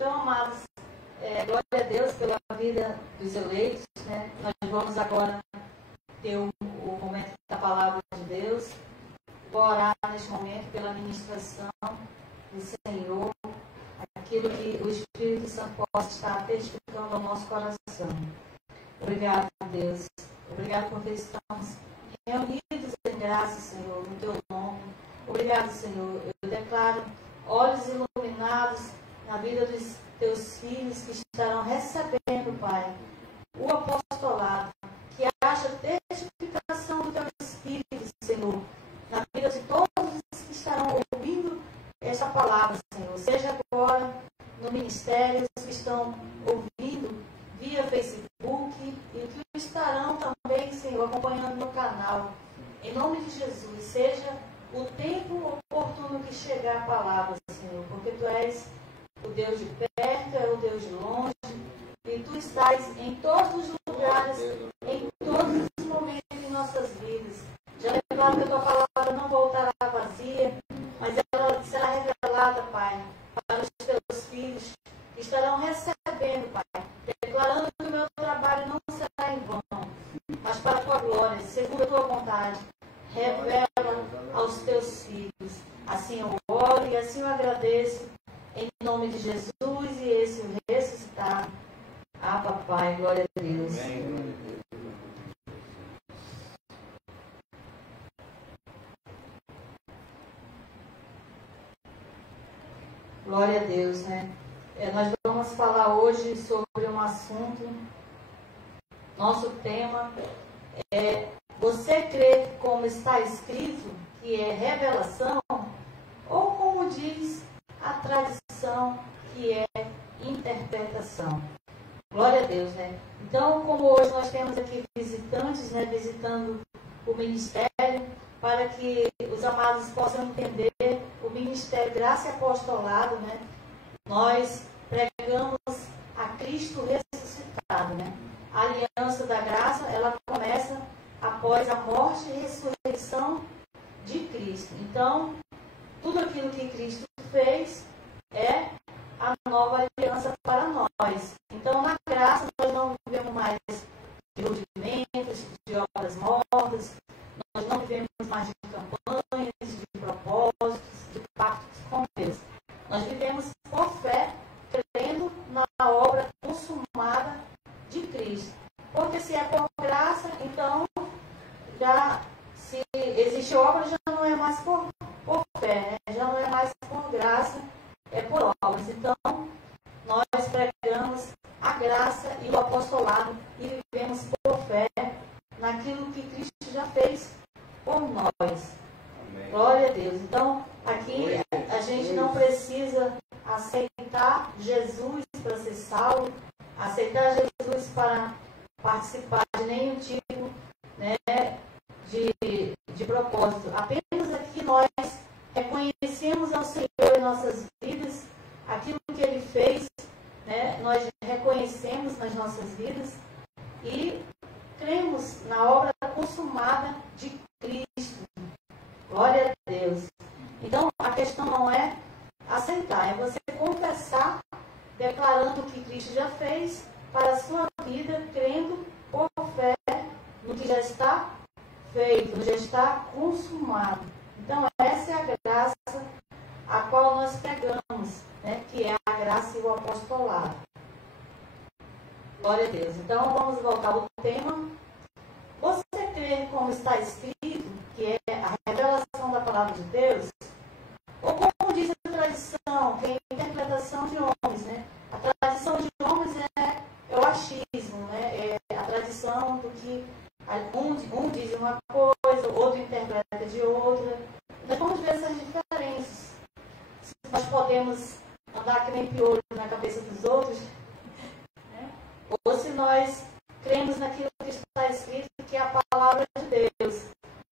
Então, amados, glória a Deus pela vida dos eleitos, né? Nós vamos agora ter o momento da palavra de Deus. Vou orar neste momento pela ministração do Senhor, aquilo que o Espírito Santo possa estar testificando ao nosso coração. Obrigado, Deus. Obrigado porque estamos reunidos em graça, Senhor, no Teu nome. Obrigado, Senhor. Eu declaro olhos iluminados na vida dos Teus filhos que estarão recebendo, Pai, o apostolado, que haja testificação do Teu Espírito, Senhor, na vida de todos os que estarão ouvindo esta palavra, Senhor. Seja agora no ministério, os que estão ouvindo via Facebook e que estarão também, Senhor, acompanhando no canal. Em nome de Jesus, seja o tempo oportuno que chegar a palavra, Senhor, porque Tu és o Deus de perto, é o Deus de longe, e Tu estás em todos os lugares, em todos os momentos em nossas vidas. Já lembrado que a Tua palavra não voltará vazia, mas ela será revelada, Pai, para os Teus filhos que estarão recebendo, Pai, declarando que o meu trabalho não será em vão, mas para a Tua glória, segundo a Tua vontade. Revela aos Teus filhos. Assim eu oro e assim eu agradeço, em nome de Jesus, e esse ressuscitado. Papai, glória a Deus. Glória a Deus, né? Nós vamos falar hoje sobre um assunto. Nosso tema é: você crê como está escrito, que é revelação, ou como diz a tradição, que é interpretação? Glória a Deus, né? Então, como hoje nós temos aqui visitantes, né, visitando o ministério, para que os amados possam entender o ministério Graça e Apostolado, né? Nós pregamos a Cristo ressuscitado, né? A aliança da graça, ela começa após a morte e ressurreição de Cristo. Então, tudo aquilo que Cristo fez é a nova aliança para nós. Então, na graça, nós não vivemos mais de rudimentos, de obras mortas, nós não vivemos mais de campanhas, de propósitos, de pactos com Deus. Nós vivemos por fé, crendo na obra consumada de Cristo. Porque se é por graça, então, já se existe obra, já não é mais por fé, né? Já não é mais por graça, é por obras. Então, nós pregamos a graça e o apostolado e vivemos por fé naquilo que Cristo já fez por nós. Amém. Glória a Deus. Então, aqui a gente não precisa aceitar Jesus para ser salvo, aceitar Jesus para participar de nenhum tipo, né, de propósito. Apenas aqui nós reconhecemos ao Senhor em nossas vidas aquilo que Ele fez, né, nós reconhecemos nas nossas vidas e cremos na obra consumada de Cristo. Glória a Deus. Então, a questão não é aceitar, é você confessar, declarando o que Cristo já fez para a sua vida, crendo por fé no que já está feito, no que já está consumado. Então, essa é a graça a qual nós pregamos, né, que é a graça e o apostolado. Glória a Deus. Então, vamos voltar ao tema. Você crê como está escrito, que é a revelação da palavra de Deus? Ou como diz a tradição, que é a interpretação de homens, né? A tradição de homens é o achismo, né? É a tradição do que um diz uma coisa, outro interpreta de outra. Nós vamos ver essas diferenças. Se nós podemos andar que nem piolho na cabeça dos outros, né? Ou se nós cremos naquilo que está escrito, que é a palavra de Deus.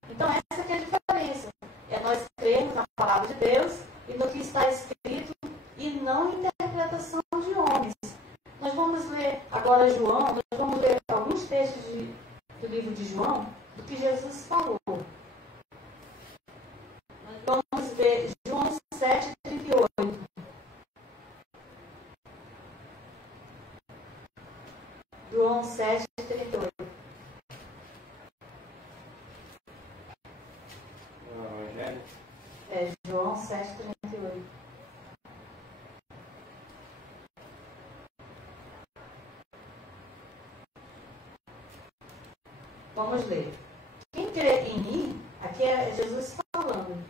Então, essa que é a diferença. É nós cremos na palavra de Deus e no que está escrito e não interpretação de homens. Nós vamos ler agora João, nós vamos ler alguns textos do livro de João, do que Jesus falou. Nós vamos ver João 7:38. João 7:38. É João 7:38. Vamos ler. Quem crê em mim, aqui é Jesus falando.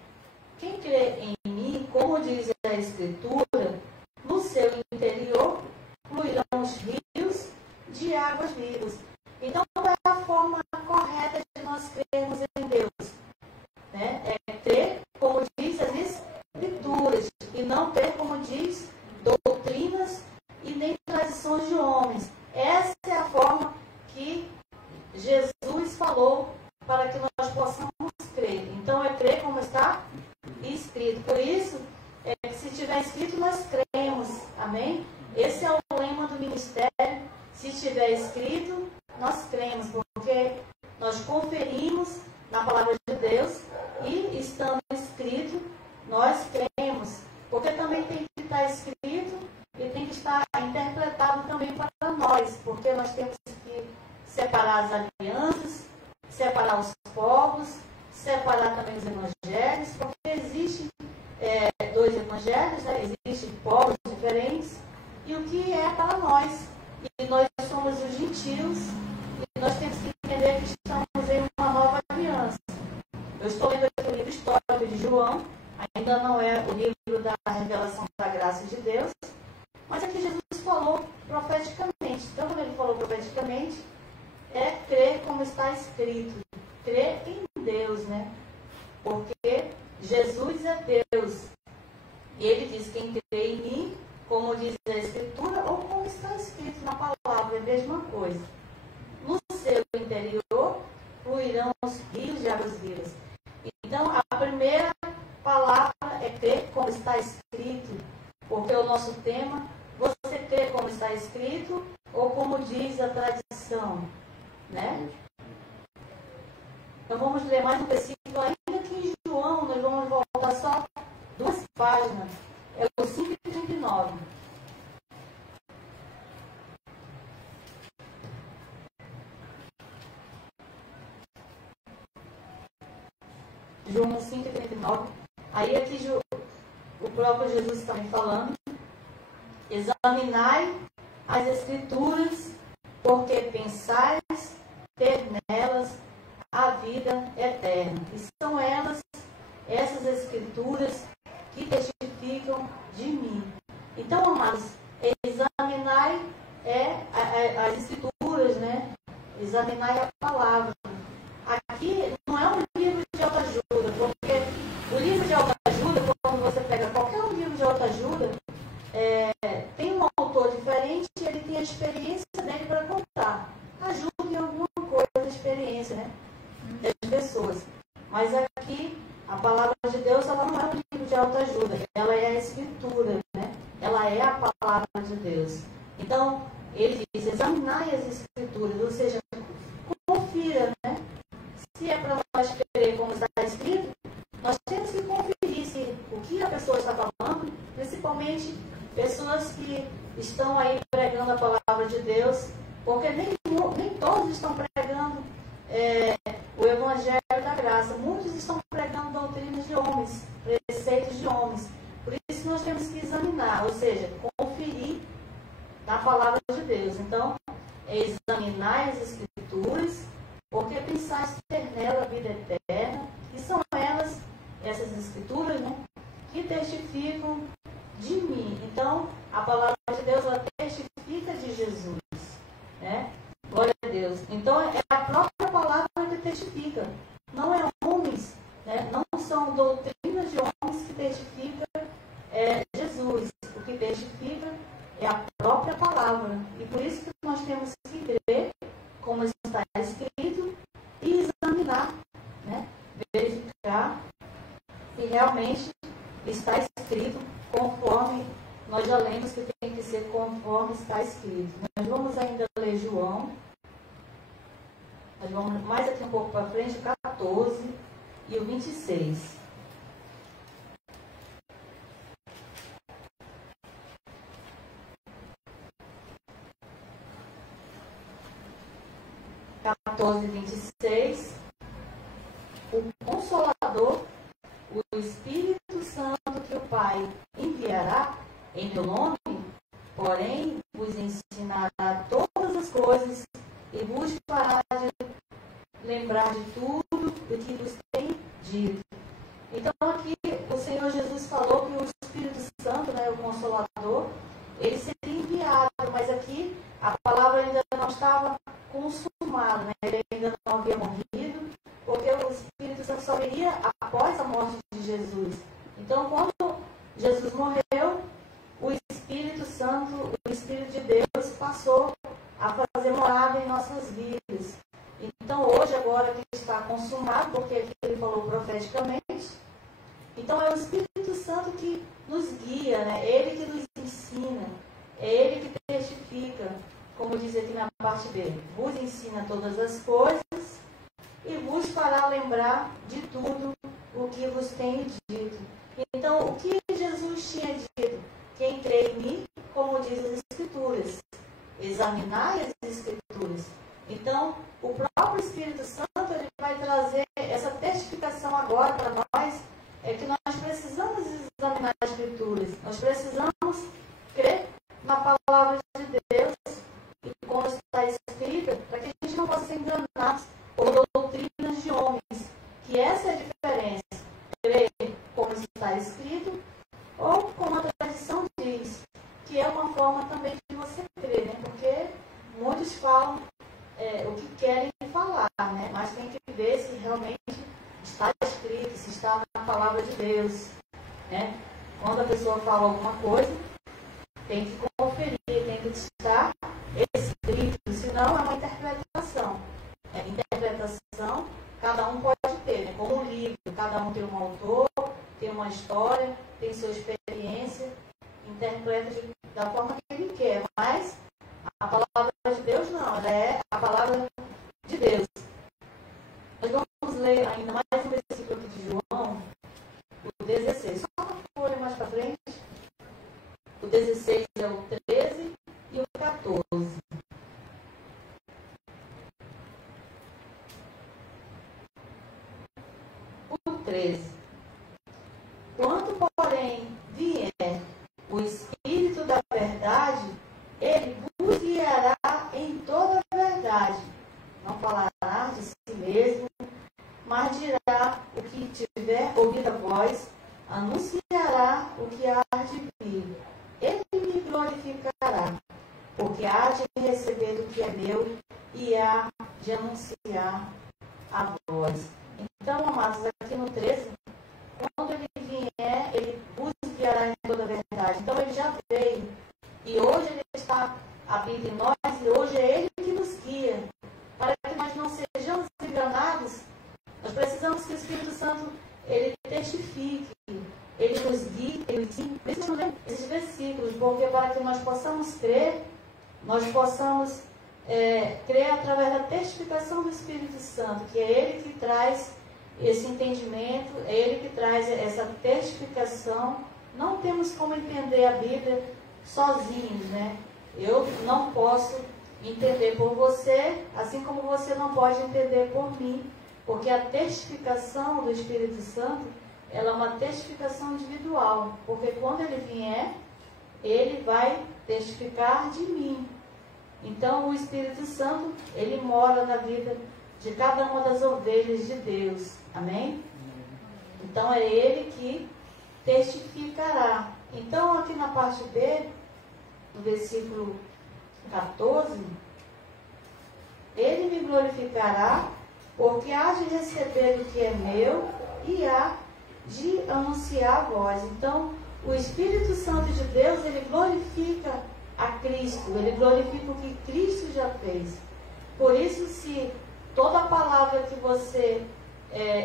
Quem crê em mim, como diz a Escritura, no seu interior fluirão os rios de águas vivas. Então, qual é a forma correta de nós crermos em Deus? Né? É crer, como diz as Escrituras, e não crer, como diz, doutrinas e nem tradições de homens. Essa é a forma que Jesus falou para que nós possamos crer. Então, é crer como está escrito. Por isso, se estiver escrito, nós cremos. Amém? Esse é o lema do ministério. Se estiver escrito, nós cremos, porque nós conferimos na palavra de Deus e, estando escrito, nós cremos. Porque também tem que estar escrito e tem que estar interpretado também para nós, porque nós temos que separar as alianças, separar os povos, separar também os evangelhos, porque existem dois evangelhos, né? Existem povos diferentes, e o que é para nós. E nós somos os gentios, e nós temos que entender que estamos em uma nova aliança. Eu estou lendo aqui o livro histórico de João, ainda não é o livro da revelação da graça de Deus, mas aqui Jesus falou profeticamente. Então, quando ele falou profeticamente, é crer como está escrito, crer em Deus, né? Porque Jesus é Deus. E ele diz: quem crê em mim, como diz a Escritura, ou como está escrito na palavra, é a mesma coisa. No seu interior fluirão os rios de águas vivas. Então, a primeira palavra é crer como está escrito, porque o nosso tema, você crê como está escrito, ou como diz a tradição, né? Então, vamos ler mais um versículo ainda que em João, nós vamos voltar só 2 páginas. É o 5:39. João 5:39. Aí aqui o próprio Jesus está me falando: examinai as Escrituras, porque pensais ter nelas a vida eterna. E são elas, essas Escrituras, que testificam de mim. Então, amados, examinai as Escrituras, né? Examinai a palavra. Aqui não é um livro de autoajuda, porque o livro de autoajuda, quando você pega qualquer livro de autoajuda, tem um autor diferente e ele tem a experiência dele para contar. Ajuda em alguma coisa a experiência, né? Das pessoas. Mas aqui, a palavra de Deus, ela não é um livro de autoajuda, ela é a Escritura, né? Ela é a palavra de Deus. Então, ele diz: examinai as Escrituras, ou seja, confira, né? Se é para nós crer como está escrito, nós temos que conferir se o que a pessoa está falando, principalmente pessoas que estão aí pregando a palavra de Deus, porque nem todos estão pregando o Evangelho da Graça. Muitos estão pregando doutrinas de homens, preceitos de homens. Por isso nós temos que examinar, ou seja, conferir na palavra de Deus. Então, examinar as Escrituras, porque pensais ter nela a vida eterna, e são elas, essas Escrituras, né, que testificam de mim. Então, a palavra de Deus, ela testifica de Jesus, né? Glória a Deus. Então, é a própria palavra que testifica. Não é homens, né? Não são doutrinas de homens que testificam Jesus. O que testifica é a própria palavra. E por isso que nós temos que crer como está escrito e examinar, né? Verificar se realmente está escrito conforme nós já lemos que tem que ser conforme está escrito. Nós vamos ainda ler João. Nós vamos mais aqui um pouco para frente, o 14 e o 26. 14, 26, o Consolador, o Espírito Santo que o Pai enviará em meu nome, porém vos ensinará todas as coisas e vos fará lembrar de tudo o que vos tem dito. Então aqui o Senhor Jesus falou que o Espírito Santo, né, o Consolador, ele seria enviado, mas aqui a palavra ainda não estava consumada, né? Ele ainda não havia morrido, porque o Espírito Santo só viria após a morte de Jesus. Então quando Jesus morreu, o Espírito Santo, o Espírito de Deus passou a fazer morada em nossas vidas. Então hoje, agora que está consumado, porque aqui ele falou profeticamente, então é o Espírito Santo que nos guia, né? Ele que nos ensina, é Ele que testifica, como diz aqui na parte B, vos ensina todas as coisas e vos fará lembrar de tudo o que vos tenho dito. Então, o que Jesus tinha dito? Quem crê em mim, como diz as Escrituras, examinai as Escrituras. Então, o próprio Espírito Santo ele vai trazer essa testificação agora para nós, é que nós precisamos examinar as Escrituras, nós precisamos crer na palavra de Deus e como está escrita, para que a gente não possa ser enganado por doutrinas de homens, que essa é a diferença, crer como está escrito ou como a tradição diz, que é uma forma também de você crer, né? Porque muitos falam o que querem falar, né? Mas tem que ver se realmente está escrito, se está na palavra de Deus, né? Quando a pessoa fala alguma coisa, tem que conferir, tem que estar escrito, senão é uma interpretação. Interpretação, cada um pode ter, né? Como um livro, cada um tem um autor, tem uma história, tem sua experiência, interpreta da forma que ele quer, mas a palavra de Deus não, ela é a palavra de Deus. Nós vamos ler ainda mais um versículo aqui de João, o 16. Só uma folha mais para frente. O 16 é o 13 e o 14. O 13. Quando, porém, vier o Espírito da verdade, ele vos guiará em toda a verdade. Não falará de si mesmo, mas dirá o que tiver ouvido a voz, anunciará o que há de vir. Ele me glorificará, porque há de receber do que é meu e há de anunciar a voz. Então, amados, aqui no 13, quando ele vier, ele vos guiará em toda a verdade. Então, ele já veio. E hoje ele está habita em nós e hoje é ele que nos guia. Para que nós não sejamos enganados, nós precisamos que o Espírito Santo ele testifique, ele nos guie, ele ensine, principalmente esses versículos, porque para que nós possamos crer, nós possamos crer através da testificação do Espírito Santo, que é ele que traz esse entendimento, é ele que traz essa testificação. Não temos como entender a Bíblia sozinhos, né? Eu não posso entender por você, assim como você não pode entender por mim, porque a testificação do Espírito Santo, ela é uma testificação individual, porque quando ele vier, ele vai testificar de mim. Então o Espírito Santo, ele mora na vida de cada uma das ovelhas de Deus, amém? Então é ele que testificará. Então aqui na parte B, no versículo 14, ele me glorificará, porque há de receber do que é meu e há de anunciar a voz. Então, o Espírito Santo de Deus, ele glorifica a Cristo, ele glorifica o que Cristo já fez. Por isso, se toda palavra que você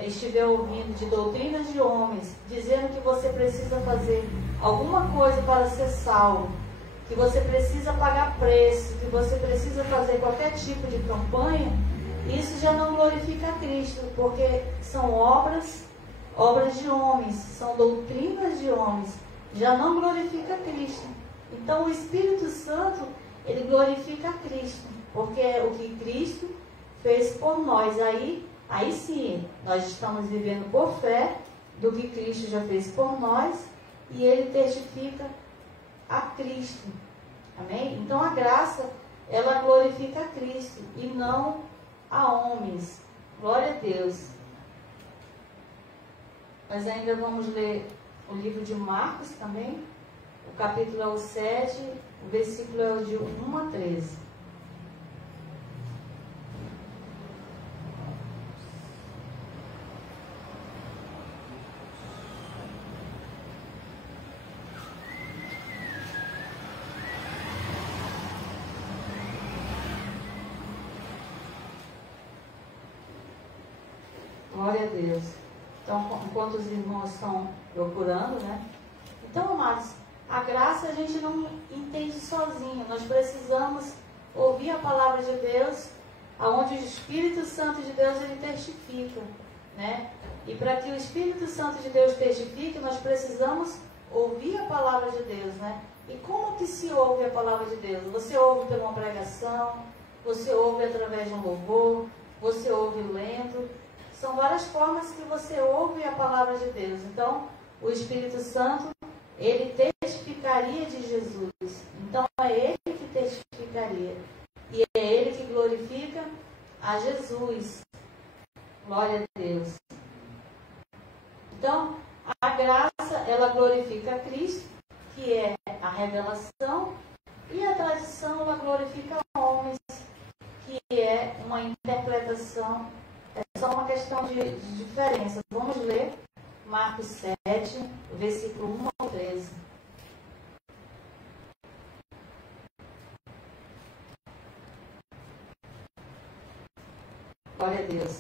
estiver ouvindo de doutrinas de homens, dizendo que você precisa fazer alguma coisa para ser salvo, que você precisa pagar preço, que você precisa fazer qualquer tipo de campanha, isso já não glorifica a Cristo, porque são obras de homens, são doutrinas de homens, já não glorifica a Cristo. Então o Espírito Santo, ele glorifica a Cristo, porque o que Cristo fez por nós. Aí sim, nós estamos vivendo por fé do que Cristo já fez por nós, e Ele testifica a Cristo. Amém? Então a graça, ela glorifica a Cristo e não a homens. Glória a Deus. Mas ainda vamos ler o livro de Marcos também. O capítulo é o 7, o versículo é o de 1 a 13. Glória a Deus. Então, enquanto os irmãos estão procurando, né? Então, amados, a graça a gente não entende sozinho. Nós precisamos ouvir a palavra de Deus, aonde o Espírito Santo de Deus, ele testifica, né? E para que o Espírito Santo de Deus testifique, nós precisamos ouvir a palavra de Deus, né? E como que se ouve a palavra de Deus? Você ouve por uma pregação, você ouve através de um louvor, você ouve lendo. São várias formas que você ouve a palavra de Deus. Então, o Espírito Santo, ele testificaria de Jesus. Então, é ele que testificaria. E é ele que glorifica a Jesus. Glória a Deus. Então, a graça, ela glorifica a Cristo, que é a revelação, e a tradição, ela glorifica homens, que é uma interpretação. É só uma questão de diferença. Vamos ler Marcos 7, versículo 1 ao 13. Glória a Deus.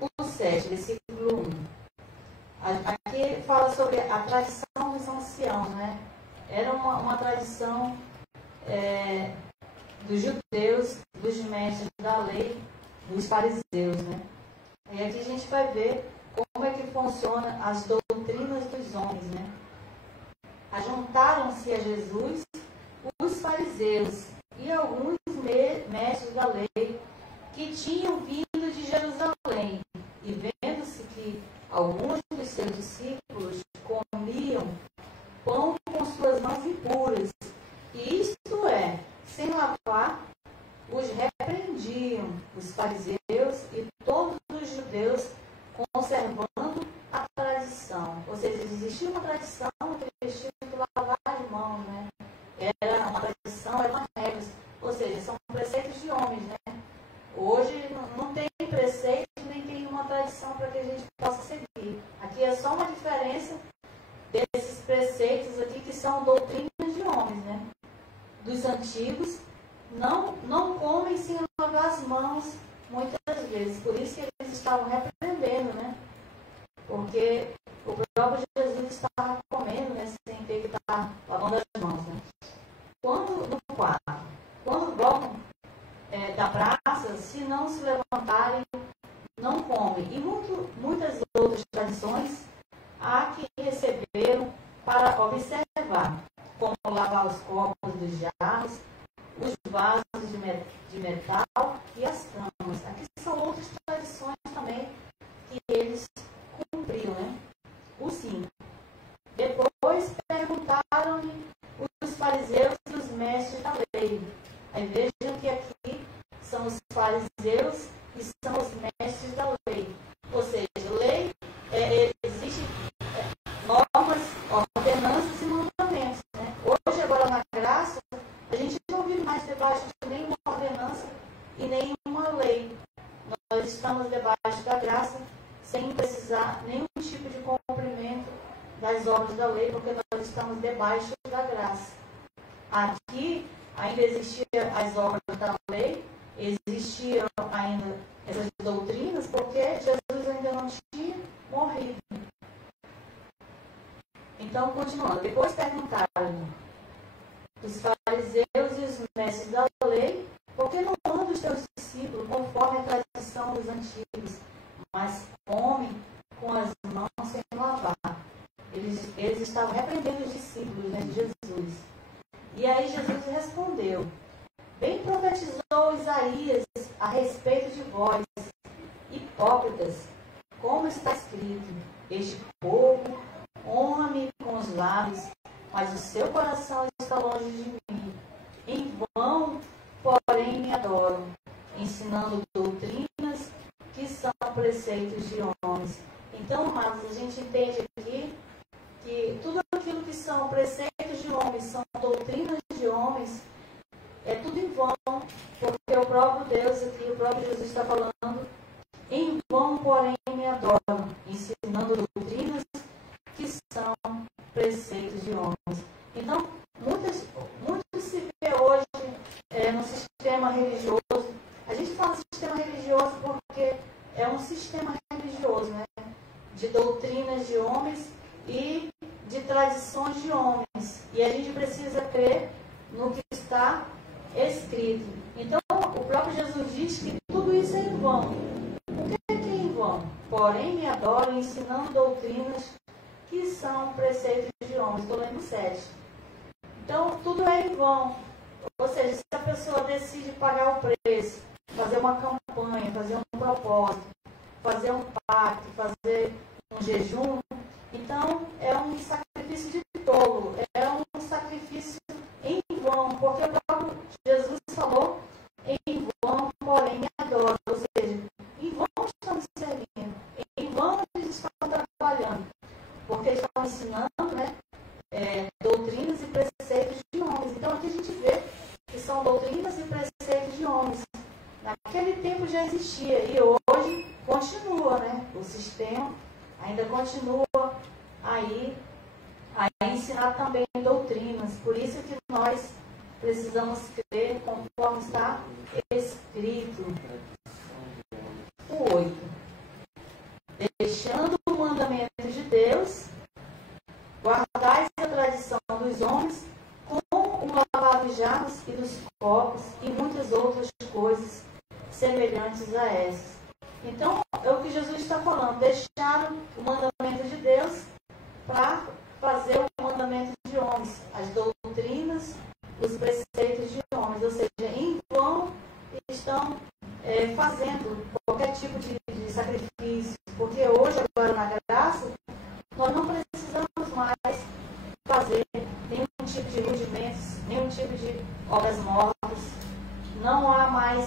O 7, versículo 1. Aqui fala sobre a tradição dos anciãos, né? Era uma tradição dos judeus, dos mestres da lei, dos fariseus, né? E aqui a gente vai ver como é que funciona as doutrinas dos homens, né? Ajuntaram-se a Jesus os fariseus e alguns mestres da lei que tinham vindo de Jerusalém, e vendo-se que alguns dos seus discípulos comiam pão com suas mãos impuras, e isto é, sem lavar, os repreendiam, os fariseus e todos os judeus, conservando a tradição. Ou seja, existia uma tradição que eles tinham que lavar as mãos, né? Era uma tradição, era uma regra. Ou seja, são preceitos de homens, né? Hoje não tem preceito, nem tem uma tradição para que a gente possa seguir. Aqui é só uma diferença desses preceitos aqui, que são doutrinas de homens, né? Dos antigos, não comem sem lavar as mãos, muitas vezes. Por isso que eles estavam repreendendo, né? Porque o próprio Jesus estava comendo, né? Sem ter que estar lavando as mãos, né? Quando voltam da praça, se não se levantarem, não comem. E muitas outras tradições há que receberam para observar, como lavar os copos dos jarros, os vasos de metal e as camas. Aqui são outras tradições também que eles cumpriam, né? O 5. Depois perguntaram-lhe os fariseus e os mestres da lei. Aí vejam que aqui são os fariseus e são os mestres da lei. Ou seja, lei, existem normas, ordenanças e mandamentos, né? Hoje, agora na graça, a gente não vive mais debaixo de nenhuma ordenança e nenhuma lei. Nós estamos debaixo da graça sem precisar nenhum tipo de cumprimento das obras da lei, porque nós estamos debaixo da graça. Aqui ainda existiam as obras da lei, existiam ainda essas doutrinas, porque Jesus ainda não tinha morrido. Então, continuando. Depois perguntaram os fariseus e os mestres da lei, por que não mandam os teus discípulos conforme a tradição dos antigos, mas comem com as mãos sem lavar? Eles estavam repreendendo os discípulos, né, de Jesus. E aí Jesus respondeu: bem profetizou Isaías a respeito de vós, hipócritas, como está escrito, este povo honra-me com os lábios, mas o seu coração está longe de mim. Em vão, porém, me adoram, ensinando doutrinas que são preceitos de homens. Então, amados, a gente entende aqui que tudo aquilo que são preceitos de homens, são doutrinas de homens, é tudo em vão, porque o próprio Deus aqui, o próprio Jesus está falando, em vão, porém, me adoram, ensinando doutrinas que são preceitos de homens. Então, muito se vê hoje no sistema religioso. A gente fala sistema religioso porque é um sistema religioso, né? De doutrinas de homens e de tradições de homens. E a gente precisa crer no que está escrito. Então, o próprio Jesus diz que tudo isso é em vão. O que é em vão? Porém, me adoram ensinando doutrinas que são preceitos de homens. Estou lendo 7. Então, tudo é em vão. Ou seja, se a pessoa decide pagar o preço, fazer uma campanha, fazer um propósito, fazer um pacto, fazer um jejum, então é um sacrifício de tolo, é um sacrifício em vão, porque o próprio Jesus falou, em vão, porém me adoram. Ou seja, em vão estão me servindo, em vão eles estão trabalhando, porque eles estão ensinando, né, doutrinas e preceitos de homens. Então aqui a gente vê que são doutrinas e preceitos de homens. Naquele tempo já existia e hoje continua, né? O sistema ainda continua aí a ensinar também doutrinas. Por isso que nós precisamos crer conforme está escrito. O 8. Deixando o mandamento de Deus, guardais a tradição dos homens com o lavar de jarros e dos copos e muitas outras coisas semelhantes a essas. Então, é o que Jesus está falando. Deixaram o mandamento de Deus para fazer o mandamento de homens. As doutrinas, os preceitos de homens. Ou seja, em vão estão fazendo qualquer tipo de sacrifício. Porque hoje, agora na graça, nós não precisamos mais fazer nenhum tipo de rudimentos, nenhum tipo de obras mortas. Não há mais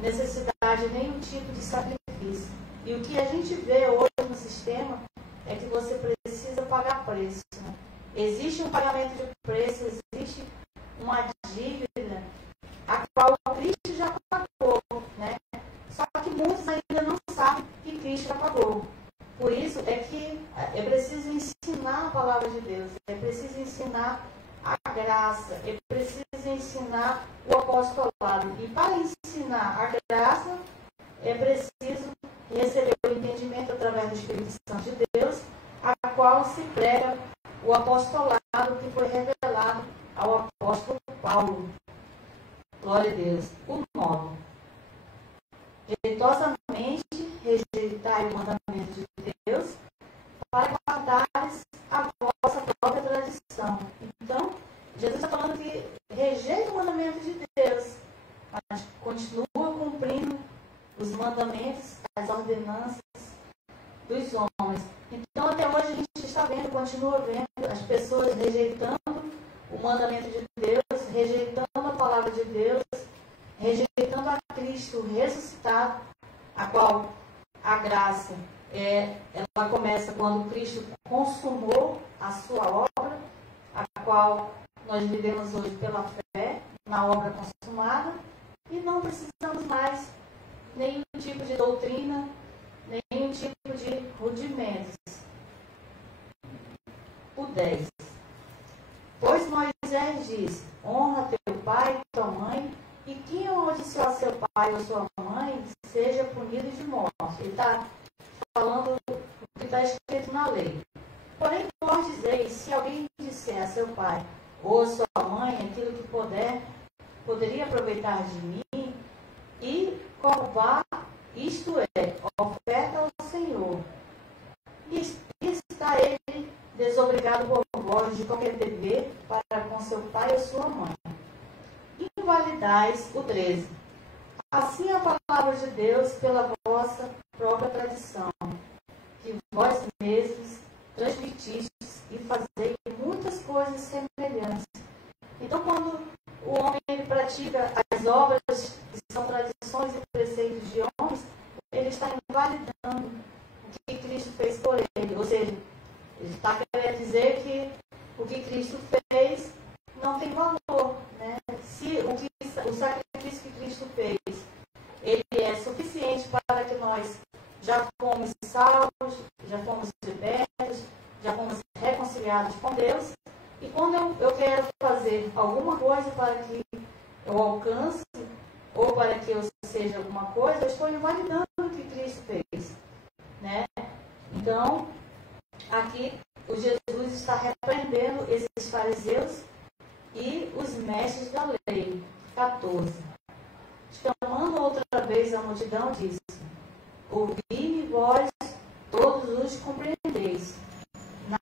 necessidade de nenhum tipo de sacrifício. E o que a gente vê hoje no sistema é que você precisa pagar preço. Né? Existe um pagamento de preço, existe uma dívida a qual Cristo já pagou. Né? Só que muitos ainda não sabem que Cristo já pagou. Por isso é que é preciso ensinar a palavra de Deus, é preciso ensinar a graça, é preciso ensinar o apostolado. E para ensinar a graça, é preciso receber o entendimento através do Espírito Santo de Deus, a qual se prega o apostolado que foi revelado ao apóstolo Paulo. Glória a Deus. O 9. Jeitosamente rejeitai o mandamento de Deus para guardares a vossa própria tradição. Então, Jesus está falando que rejeita o mandamento de Deus, mas continua cumprindo os mandamentos, as ordenanças dos homens. Então, até hoje a gente está vendo, continua vendo as pessoas rejeitando o mandamento de Deus, rejeitando a palavra de Deus, rejeitando a Cristo ressuscitado, a qual a graça ela começa quando Cristo consumou a sua obra, a qual nós vivemos hoje pela fé na obra consumada, e não precisamos mais nenhum tipo de doutrina, nenhum tipo de rudimentos. O 10. Pois Moisés diz, honra teu pai e tua mãe, e quem amaldiçoar seu pai ou sua mãe, seja punido de morte. Ele está falando o que está escrito na lei. Porém, vós dizeis, se alguém disser a seu pai ou a sua mãe aquilo que poderia aproveitar de mim, e corbar, isto é, oferta ao Senhor. E está ele desobrigado por vós de qualquer dever para com seu pai ou sua mãe. Invalidais o 13. assim a palavra de Deus pela vossa própria tradição, que vós mesmos transmitistes e fazei muitas coisas semelhantes. Então, quando o homem ele pratica as obras que são tradições e preceitos de homens, ele está invalidando o que Cristo fez por ele. Ou seja, ele está querendo dizer que o que Cristo fez não tem valor, né? Se o sacrifício que Cristo fez, ele é suficiente para que nós já fomos salvos, já fomos libertos, já fomos reconciliados com Deus. E quando eu quero fazer alguma coisa para que eu alcance, ou para que eu seja alguma coisa, eu estou invalidando o que Cristo fez, né? Então, aqui o Jesus está repreendendo esses fariseus e os mestres da lei. 14. Chamando outra vez a multidão, disse: ouvi-me vós, todos os compreendeis.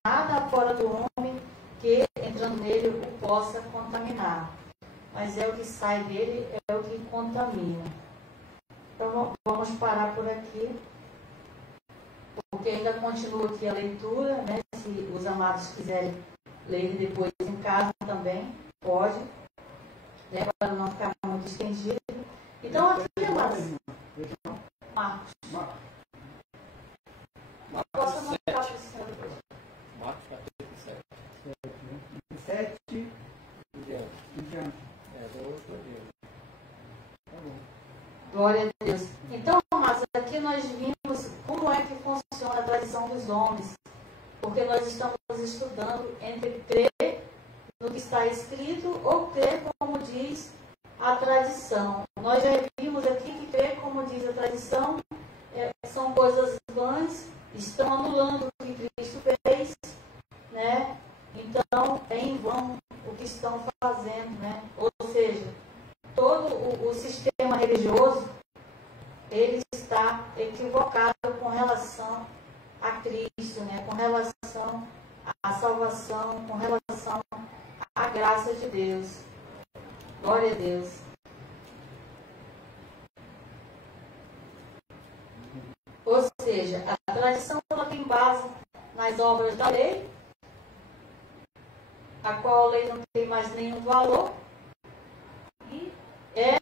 Nada fora do homem que, entrando nele, o possa contaminar. Mas é o que sai dele, é o que contamina. Então, vamos parar por aqui, porque ainda continua aqui a leitura, né? Se os amados quiserem ler depois em casa também, pode, né? Para não ficar muito estendido. Então, aqui, amados, Marcos. Posso não ficar precisando depois. Marcos capítulo 7. 7 Em diante. em diante. Tá bom. Glória a Deus. Então, mas aqui nós vimos como é que funciona a tradição dos homens, porque nós estamos estudando entre crer no que está escrito ou crer como diz a tradição. Nós já vimos aqui que crer como diz a tradição são coisas vãs, estão anulando o que Cristo fez, né? Então, é em vão o que estão fazendo, né? Ou seja, todo o sistema religioso, ele está equivocado com relação a Cristo, né? Com relação à salvação, com relação à graça de Deus. Glória a Deus. Ou seja, a tradição ela tem base nas obras da lei, a qual a lei não tem mais nenhum valor, e é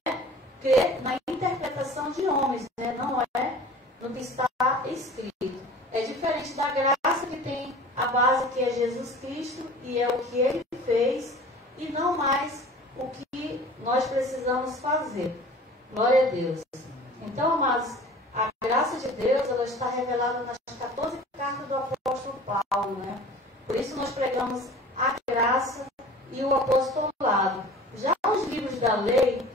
crer na interpretação de homens, né? Não é no que está escrito. É diferente da graça, que tem a base que é Jesus Cristo e é o que Ele fez e não mais o que nós precisamos fazer. Glória a Deus. Então, amados, a graça de Deus ela está revelada nas 14 cartas do apóstolo Paulo, né? Por isso nós pregamos a graça e o apostolado. Já os livros da lei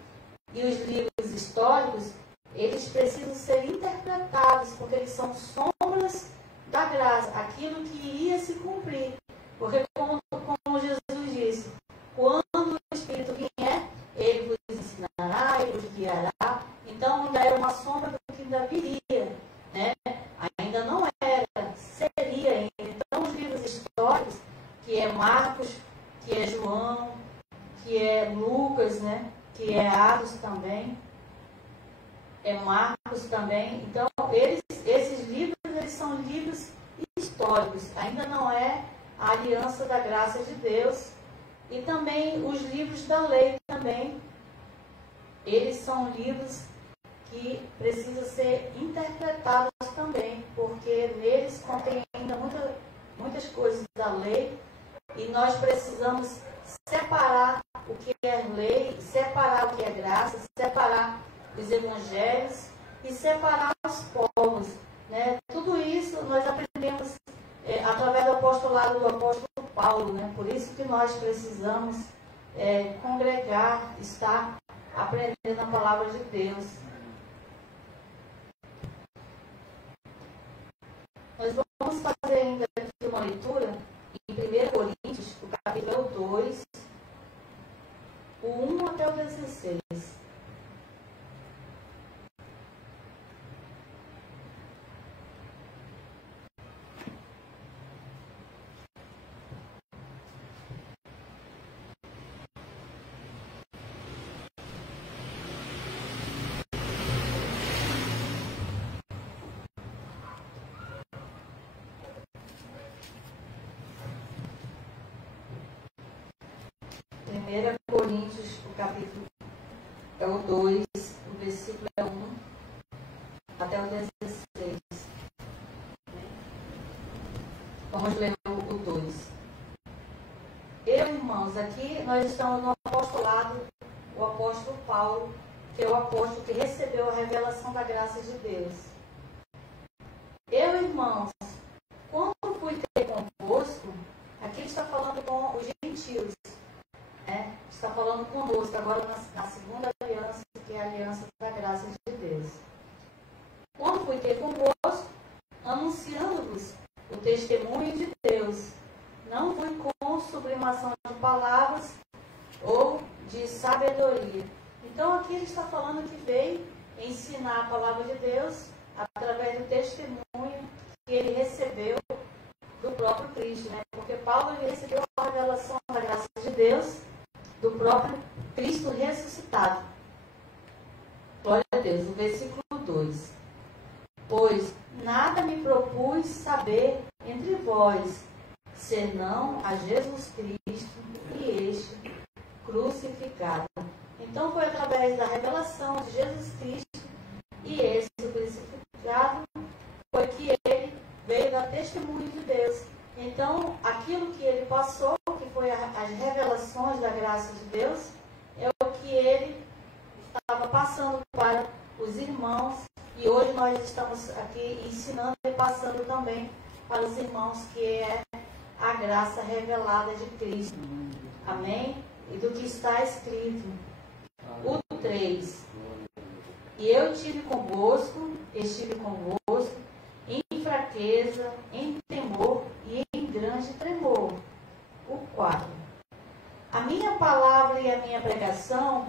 e os livros históricos, eles precisam ser interpretados, porque eles são sombras da graça, aquilo que iria se cumprir. Porque como Jesus disse, quando o Espírito vier, ele vos ensinará, ele vos guiará. Então ainda era uma sombra do que ainda viria, né? Ainda não era, seria ainda. Então os livros históricos, que é Marcos, que é João, que é Lucas, né? Que é Atos também, é Marcos também. Então, esses livros, eles são livros históricos. Ainda não é a aliança da graça de Deus. E também os livros da lei também, eles são livros que precisam ser interpretados também, porque neles contém ainda muitas coisas da lei, e nós precisamos separar o que é lei, separar o que é graça, separar os evangelhos e separar os povos, né? Tudo isso nós aprendemos através do apostolado do apóstolo Paulo, né? Por isso que nós precisamos congregar, estar aprendendo a palavra de Deus. Nós vamos fazer ainda aqui uma leitura em 1 Coríntios, o capítulo 2, o 1 até o 16. 1 Coríntios, o capítulo é o 2, o versículo é 1 até o 16. Vamos ler o 2. Eu, irmãos, aqui nós estamos no apostolado, o apóstolo Paulo, que é o apóstolo que recebeu a revelação da graça de Deus. Eu, irmãos, quando fui ter convosco, aqui ele está falando com os gentios, né? Está falando conosco agora na segunda aliança, que é a aliança da graça de Deus. Quando fui ter convosco, anunciando-vos o testemunho de Deus, não fui com sublimação de palavras ou de sabedoria. Então aqui ele está falando que veio ensinar a palavra de Deus através do testemunho que ele recebeu do próprio Cristo, né? Porque Paulo ele recebeu a revelação da graça de Deus do próprio Cristo ressuscitado. Glória a Deus. O versículo 2. Pois nada me propus saber entre vós, senão a Jesus Cristo e este crucificado. Então foi através da revelação de Jesus Cristo e este crucificado foi que ele veio dar testemunho de Deus. Então aquilo que ele passou, que foi as revelações da graça de Deus, é o que ele estava passando para os irmãos, e hoje nós estamos aqui ensinando e passando também para os irmãos, que é a graça revelada de Cristo. Amém? E do que está escrito. O 3. E eu estive convosco em fraqueza, em temor e em grande tremor. O 4. A minha palavra e a minha pregação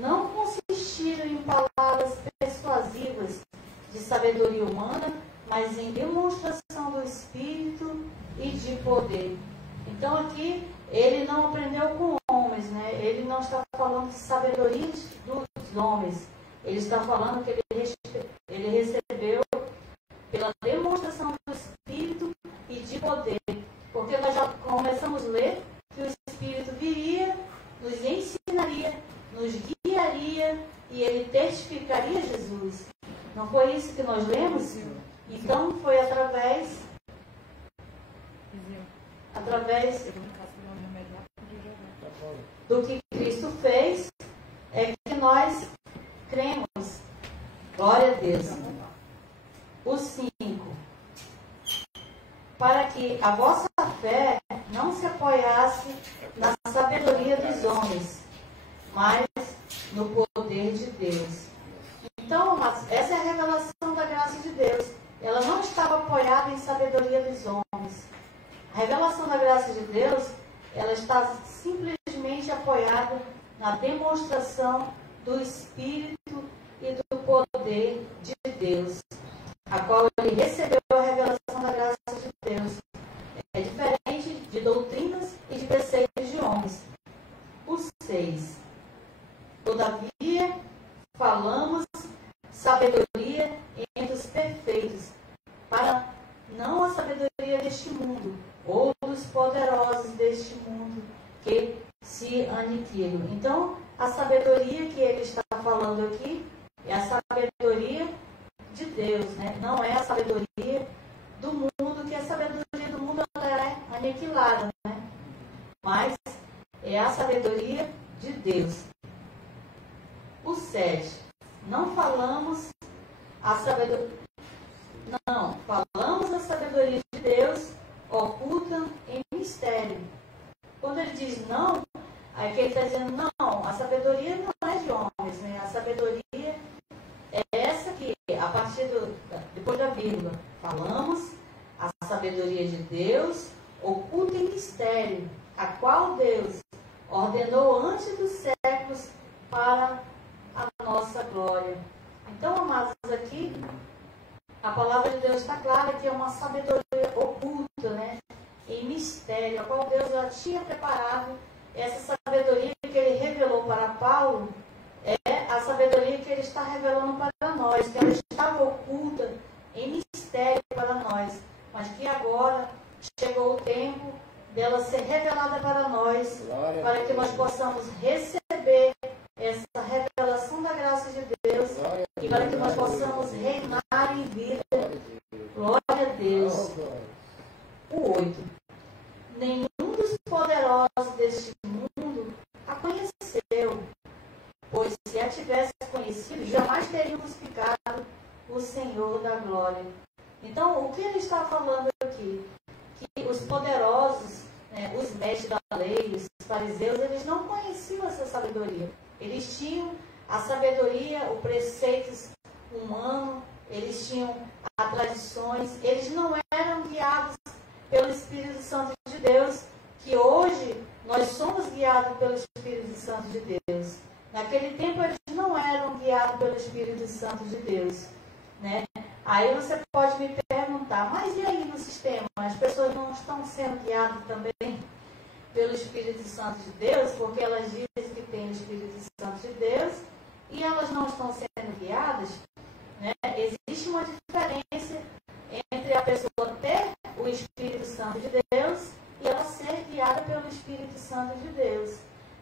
não consistiram em palavras persuasivas de sabedoria humana, mas em demonstração do Espírito e de poder. Então aqui ele não aprendeu com homens, né? Ele não está falando de sabedoria dos homens. Ele está falando que ele recebeu pela demonstração do Espírito e de poder. Porque nós já começamos a ler que o Espírito viria, nos ensinaria, nos guiaria e ele testificaria Jesus. Não foi isso que nós lemos? Então foi através do que Cristo fez é que nós cremos. Glória a Deus. O 5. Para que a vossa fé não se apoiasse na sabedoria dos homens, mas no poder de Deus. Então, essa é a revelação da graça de Deus. Ela não estava apoiada em sabedoria dos homens. A revelação da graça de Deus, ela está simplesmente apoiada na demonstração do Espírito e do poder de Deus, a qual ele recebeu a revelação da graça de Deus. É diferente de doutrinas e de preceitos de homens. O 6. Todavia, falamos sabedoria entre os perfeitos, para não a sabedoria deste mundo, ou dos poderosos deste mundo, que se aniquilam. Então, a sabedoria que ele está falando aqui é a sabedoria de Deus, né? Não é a sabedoria do mundo, que a sabedoria do mundo ela é aniquilada, né? Mas é a sabedoria de Deus. O 7. Não falamos a sabedoria. Não, falamos a sabedoria de Deus oculta em mistério. Quando ele diz não, aí que ele está dizendo não, a sabedoria não é de homens, né? A sabedoria é essa que, a partir depois da vírgula, falamos a sabedoria de Deus oculta em mistério, a qual Deus ordenou antes dos séculos para a nossa glória. Então, amados, aqui a palavra de Deus está clara que é uma sabedoria oculta, né? Em mistério, a qual Deus já tinha preparado. Essa sabedoria que ele revelou para Paulo é a sabedoria que ele está revelando para nós, que ela estava oculta em mistério para nós, mas que agora chegou o tempo dela ser revelada para nós, Glória a para que Deus. nós possamos receber essa revelação da graça de Deus Glória a e para que Deus. nós possamos reinar em vida. Glória a Deus. Glória a Deus. Oh, glória. O 8. Nenhum dos poderosos deste mundo a conheceu, pois se a tivesse conhecido, jamais teríamos ficado o Senhor da glória. Então, o que ele está falando aqui? Que os poderosos, os mestres da lei, os fariseus, eles não conheciam essa sabedoria. Eles tinham a sabedoria, os preceitos humanos, eles tinham as tradições, eles não eram guiados pelo Espírito Santo de Deus, que hoje nós somos guiados pelo Espírito Santo de Deus. Naquele tempo eles não eram guiados pelo Espírito Santo de Deus, né? Aí você pode me perguntar, mas e aí no sistema? As pessoas não estão sendo guiadas também pelo Espírito Santo de Deus, porque elas dizem que tem o Espírito Santo de Deus e elas não estão sendo guiadas, né? Existe uma diferença entre a pessoa ter o Espírito Santo de Deus e ela ser guiada pelo Espírito Santo de Deus.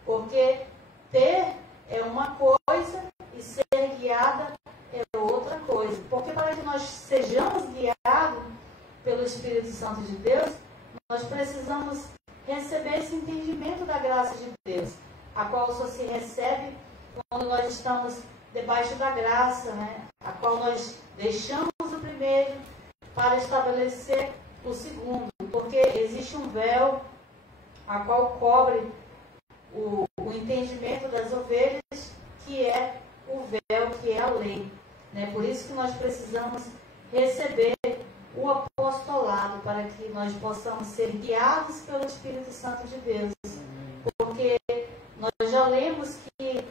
Porque ter é uma coisa e ser guiada é outra coisa. Porque para que nós sejamos guiados pelo Espírito Santo de Deus, nós precisamos receber esse entendimento da graça de Deus, a qual só se recebe quando nós estamos debaixo da graça, né? A qual nós deixamos o primeiro para estabelecer o segundo, porque existe um véu a qual cobre o entendimento das ovelhas, que é o véu, que é a lei, né? Por isso que nós precisamos receber o apostolado, para que nós possamos ser guiados pelo Espírito Santo de Deus, porque nós já lemos que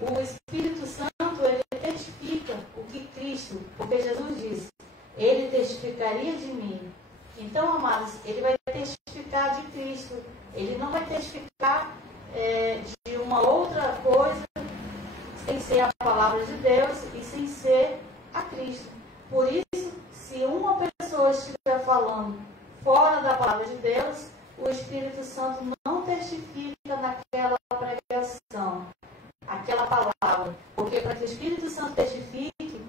o Espírito Santo, ele testifica o que Cristo, porque Jesus disse, ele testificaria de mim. Então, amados, ele vai testificar de Cristo. Ele não vai testificar de uma outra coisa, sem ser a palavra de Deus e sem ser a Cristo. Por isso, se uma pessoa estiver falando fora da palavra de Deus, o Espírito Santo não testifica naquela pregação, aquela palavra. Porque para que o Espírito Santo testifique,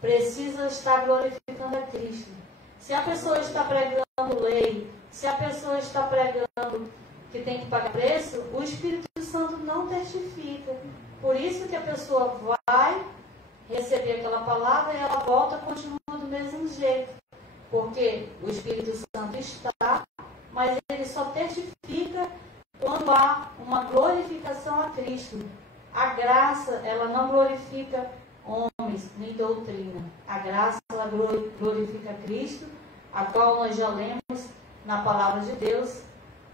precisa estar glorificando a Cristo. Se a pessoa está pregando lei, se a pessoa está pregando que tem que pagar preço, o Espírito Santo não testifica. Por isso que a pessoa vai receber aquela palavra e ela volta e continua do mesmo jeito. Porque o Espírito Santo está, mas ele só testifica quando há uma glorificação a Cristo. A graça, ela não glorifica homens, nem doutrina. A graça, ela glorifica Cristo, a qual nós já lemos na palavra de Deus,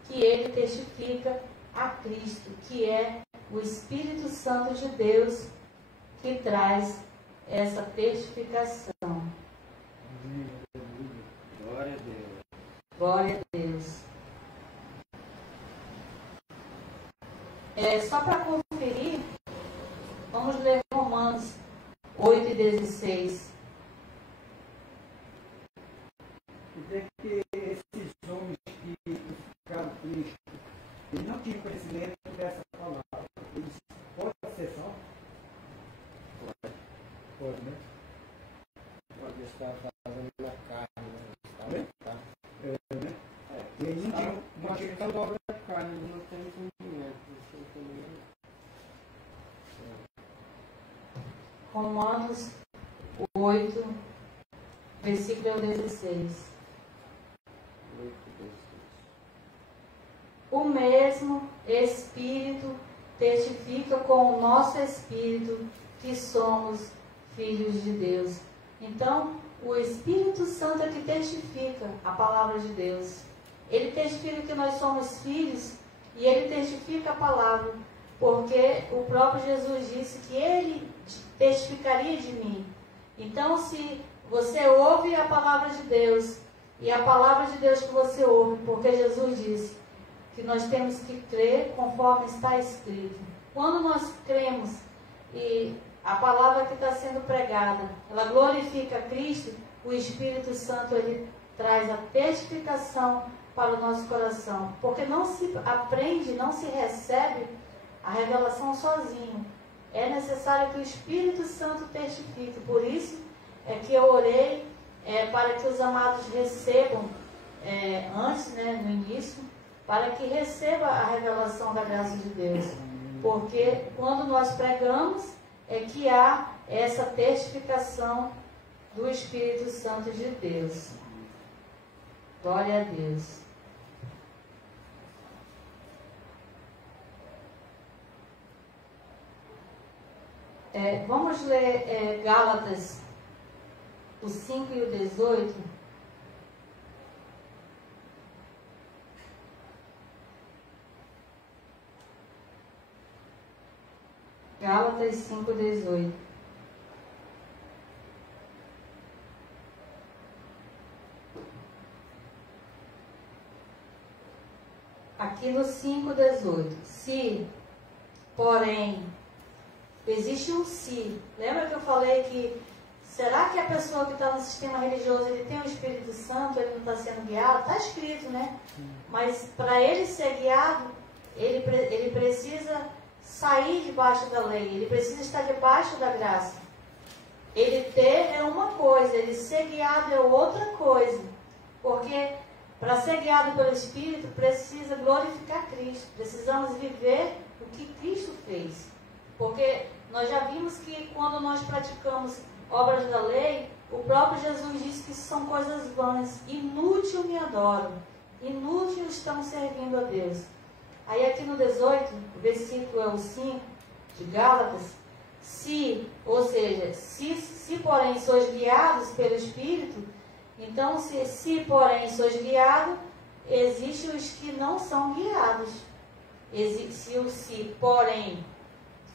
que ele testifica a Cristo, que é o Espírito Santo de Deus que traz essa testificação. Glória a Deus. Glória a Deus. Só para conferir, vamos ler Romanos 8 e 16. Dizer que esses homens que crucificaram Cristo, eles não tinham conhecimento dessa palavra. Eles podem ser só? Pode, né? Pode estar fazendo na carne, né? Está, Né? Eles não tinham uma questão da obra da carne, eles não têm entendimento. Isso eu também. Romanos 8, versículo 16. O mesmo Espírito testifica com o nosso Espírito que somos filhos de Deus. Então, o Espírito Santo é que testifica a palavra de Deus. Ele testifica que nós somos filhos e ele testifica a palavra, porque o próprio Jesus disse que ele testificaria de mim. Então, se você ouve a palavra de Deus, e a palavra de Deus que você ouve, porque Jesus disse que nós temos que crer conforme está escrito. Quando nós cremos e a palavra que está sendo pregada, ela glorifica Cristo, o Espírito Santo ele traz a testificação para o nosso coração. Porque não se aprende, não se recebe a revelação sozinho. É necessário que o Espírito Santo testifique. Por isso é que eu orei para que os amados recebam, antes, no início, para que receba a revelação da graça de Deus. Porque quando nós pregamos, é que há essa testificação do Espírito Santo de Deus. Glória a Deus. Vamos ler Gálatas, o 5 e o 18. Gálatas 5, 18. Aqui no 5, 18. Se, porém, existe um se. Lembra que eu falei que, será que a pessoa que está no sistema religioso, ele tem o Espírito Santo, ele não está sendo guiado? Está escrito, né? Mas para ele ser guiado, ele precisa sair debaixo da lei, ele precisa estar debaixo da graça. Ele ter é uma coisa, ele ser guiado é outra coisa. Porque para ser guiado pelo Espírito, precisa glorificar Cristo. Precisamos viver o que Cristo fez. Porque nós já vimos que quando nós praticamos obras da lei, o próprio Jesus disse que são coisas vãs. Inútil me adoram. Inútil estão servindo a Deus. Aí aqui no 18, o versículo é o 5 de Gálatas. Se, ou seja, se porém sois guiados pelo Espírito, então se porém sois guiados, existem os que não são guiados. Se porém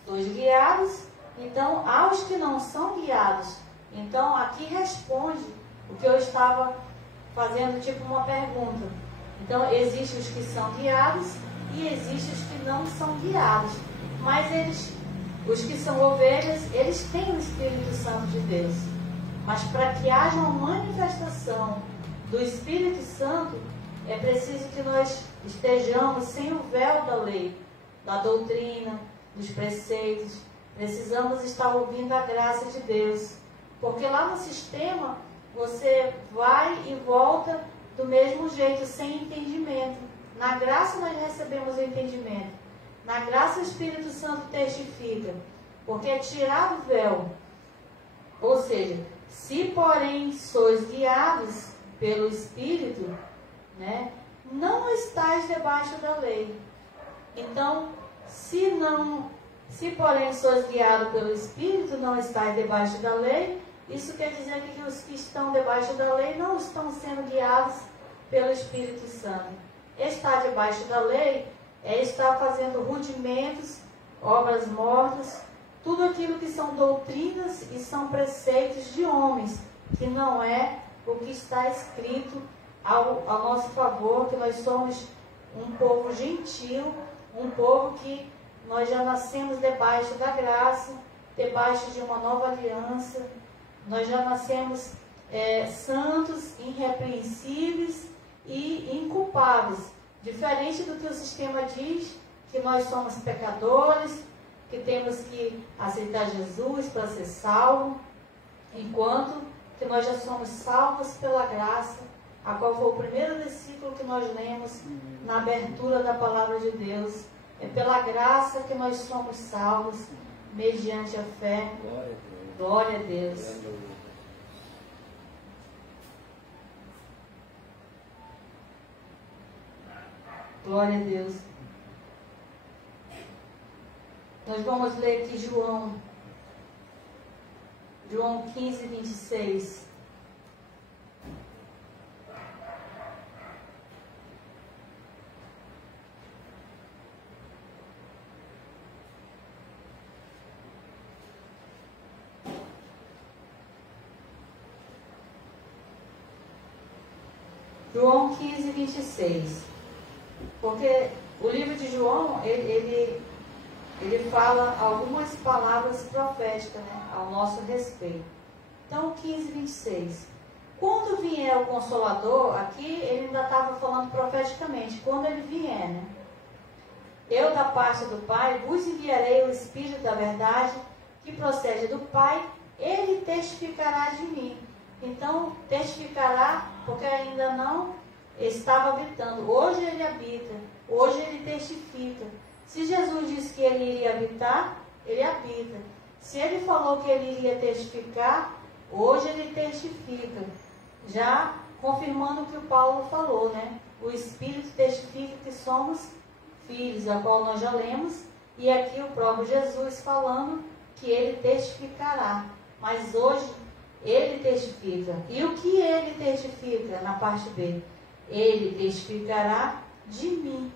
sois guiados, então há os que não são guiados. Então aqui responde o que eu estava fazendo, tipo uma pergunta. Então existem os que são guiados e existem os que não são guiados. Mas os que são ovelhas, eles têm o Espírito Santo de Deus. Mas para que haja uma manifestação do Espírito Santo, é preciso que nós estejamos sem o véu da lei, da doutrina, dos preceitos. Precisamos estar ouvindo a graça de Deus. Porque lá no sistema, você vai e volta do mesmo jeito, sem entendimento. Na graça nós recebemos o entendimento. Na graça o Espírito Santo testifica. Porque é tirar o véu. Ou seja, se porém sois guiados pelo Espírito, não estáis debaixo da lei. Então, se porém sois guiados pelo Espírito, não estáis debaixo da lei, isso quer dizer que os que estão debaixo da lei não estão sendo guiados pelo Espírito Santo. Estar debaixo da lei é estar fazendo rudimentos, obras mortas, tudo aquilo que são doutrinas e são preceitos de homens, que não é o que está escrito ao nosso favor, que nós somos um povo gentil, um povo que nós já nascemos debaixo da graça, debaixo de uma nova aliança, nós já nascemos santos, irrepreensíveis e inculpáveis. Diferente do que o sistema diz, que nós somos pecadores, que temos que aceitar Jesus para ser salvo, enquanto que nós já somos salvos pela graça, a qual foi o primeiro versículo que nós lemos na abertura da palavra de Deus. É pela graça que nós somos salvos, mediante a fé. Glória a Deus. Glória a Deus. Nós vamos ler aqui João 15, 26. João 15, 26. Porque o livro de João, ele fala algumas palavras proféticas, ao nosso respeito. Então, 15, 26. Quando vier o Consolador, aqui ele ainda estava falando profeticamente, quando ele vier, né? Eu, da parte do Pai, vos enviarei o Espírito da verdade, que procede do Pai, ele testificará de mim. Então, testificará, porque ainda não estava habitando. Hoje ele habita, hoje ele testifica. Se Jesus disse que ele iria habitar, ele habita. Se ele falou que ele iria testificar, hoje ele testifica. Já confirmando o que o Paulo falou, né? O Espírito testifica que somos filhos, a qual nós já lemos. E aqui o próprio Jesus falando que ele testificará. Mas hoje ele testifica. E o que ele testifica na parte B? Ele testificará de mim.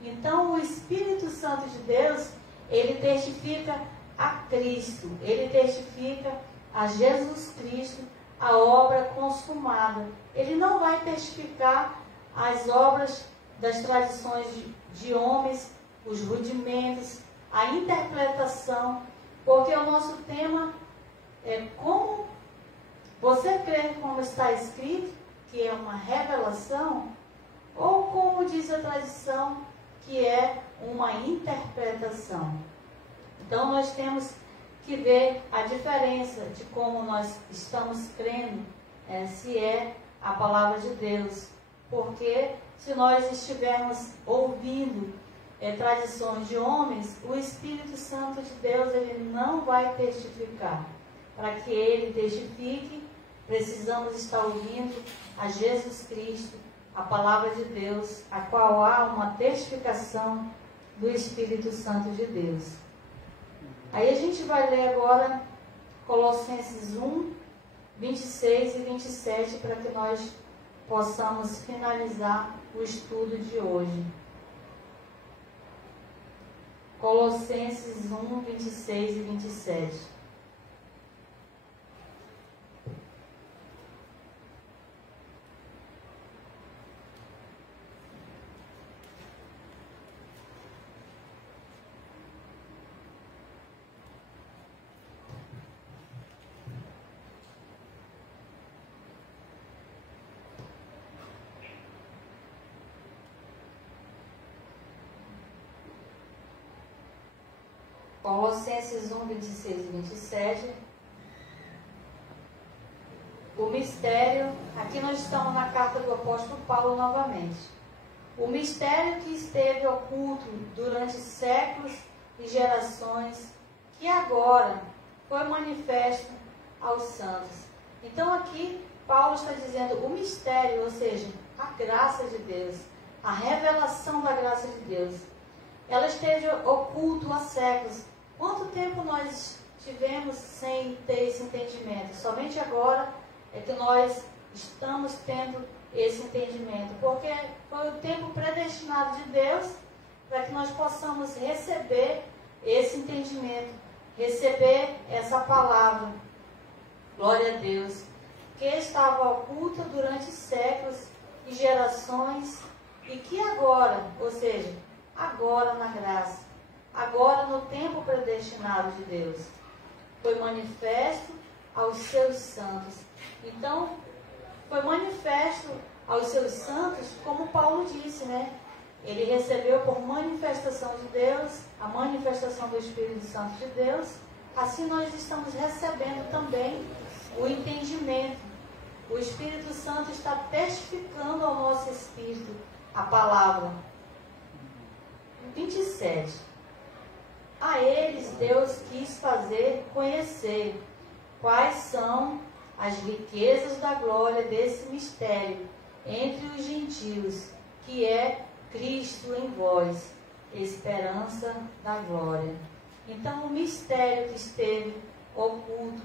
Então o Espírito Santo de Deus, ele testifica a Cristo. Ele testifica a Jesus Cristo, a obra consumada. Ele não vai testificar as obras das tradições de homens, os rudimentos, a interpretação, porque o nosso tema é como você crê como está escrito, que é uma revelação, ou como diz a tradição, que é uma interpretação. Então nós temos que ver a diferença de como nós estamos crendo, se é a palavra de Deus. Porque se nós estivermos ouvindo tradições de homens, o Espírito Santo de Deus ele não vai testificar. Para que ele testifique, precisamos estar ouvindo a Jesus Cristo, a palavra de Deus, a qual há uma testificação do Espírito Santo de Deus. Aí a gente vai ler agora Colossenses 1, 26 e 27, para que nós possamos finalizar o estudo de hoje. Colossenses 1, 26 e 27. Colossenses 1, 26 e 27. O mistério, aqui nós estamos na carta do apóstolo Paulo novamente. O mistério que esteve oculto durante séculos e gerações, que agora foi manifesto aos santos. Então aqui Paulo está dizendo o mistério, ou seja, a graça de Deus, a revelação da graça de Deus. Ela esteve oculto há séculos. Quanto tempo nós tivemos sem ter esse entendimento? Somente agora é que nós estamos tendo esse entendimento. Porque foi o tempo predestinado de Deus para que nós possamos receber esse entendimento, receber essa palavra. Glória a Deus. Que estava oculta durante séculos e gerações e que agora, ou seja, agora na graça, agora no tempo predestinado de Deus, foi manifesto aos seus santos. Então, foi manifesto aos seus santos, como Paulo disse, né? Ele recebeu por manifestação de Deus, a manifestação do Espírito Santo de Deus. Assim nós estamos recebendo também o entendimento. O Espírito Santo está testificando ao nosso espírito a palavra. 27. A eles Deus quis fazer conhecer quais são as riquezas da glória desse mistério entre os gentios, que é Cristo em vós, esperança da glória. Então, o mistério que esteve oculto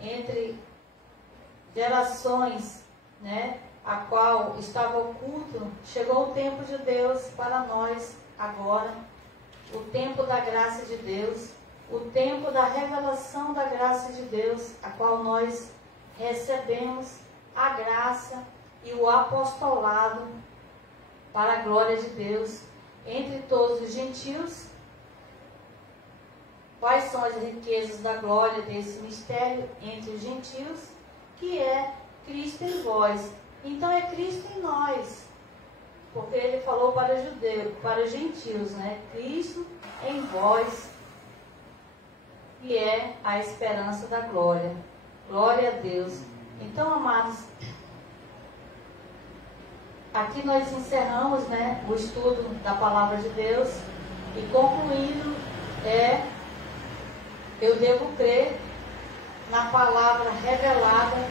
entre gerações, né, a qual estava oculto, chegou o tempo de Deus para nós agora, o tempo da graça de Deus, o tempo da revelação da graça de Deus, a qual nós recebemos a graça e o apostolado para a glória de Deus entre todos os gentios. Quais são as riquezas da glória desse mistério entre os gentios? Que é Cristo em vós. Então é Cristo em nós. Porque ele falou para judeus, para os gentios, né? Cristo em vós, que é a esperança da glória. Glória a Deus. Então, amados, aqui nós encerramos, né, o estudo da palavra de Deus e concluindo eu devo crer na palavra revelada,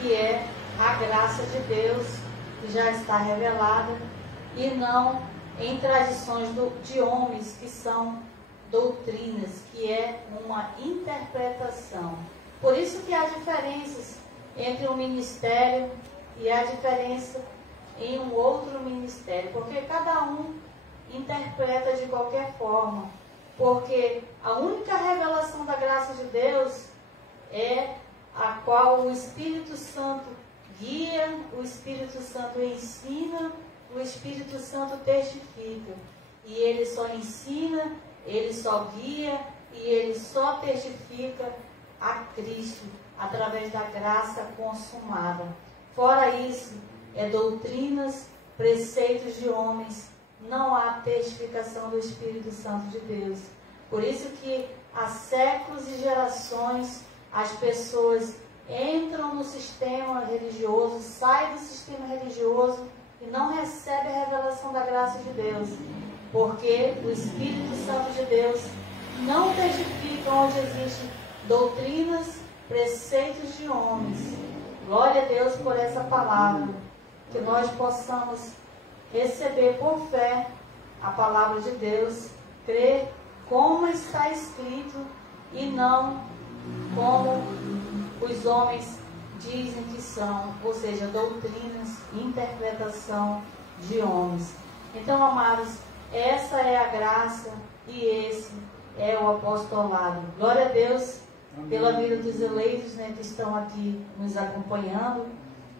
que é a graça de Deus, que já está revelada, e não em tradições de homens, que são doutrinas, que é uma interpretação. Por isso que há diferenças entre um ministério e há diferença em um outro ministério, porque cada um interpreta de qualquer forma, porque a única revelação da graça de Deus é a qual o Espírito Santo guia, o Espírito Santo ensina, o Espírito Santo testifica. E ele só ensina, ele só guia e ele só testifica a Cristo através da graça consumada. Fora isso, doutrinas, preceitos de homens, não há testificação do Espírito Santo de Deus. Por isso que há séculos e gerações as pessoas entram no sistema religioso, saem do sistema religioso e não recebem a revelação da graça de Deus, porque o Espírito Santo de Deus não testifica onde existem doutrinas, preceitos de homens. Glória a Deus por essa palavra, que nós possamos receber por fé a palavra de Deus, crer como está escrito e não como os homens dizem que são, ou seja, doutrinas, interpretação de homens. Então, amados, essa é a graça e esse é o apostolado. Glória a Deus pela vida dos eleitos, né, que estão aqui nos acompanhando.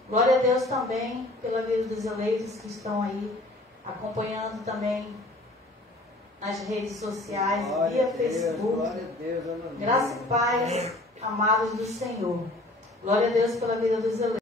Glória a Deus também pela vida dos eleitos que estão aí acompanhando também nas redes sociais, via Facebook. Graça e paz, amados do Senhor. Glória a Deus pela vida dos eleitos.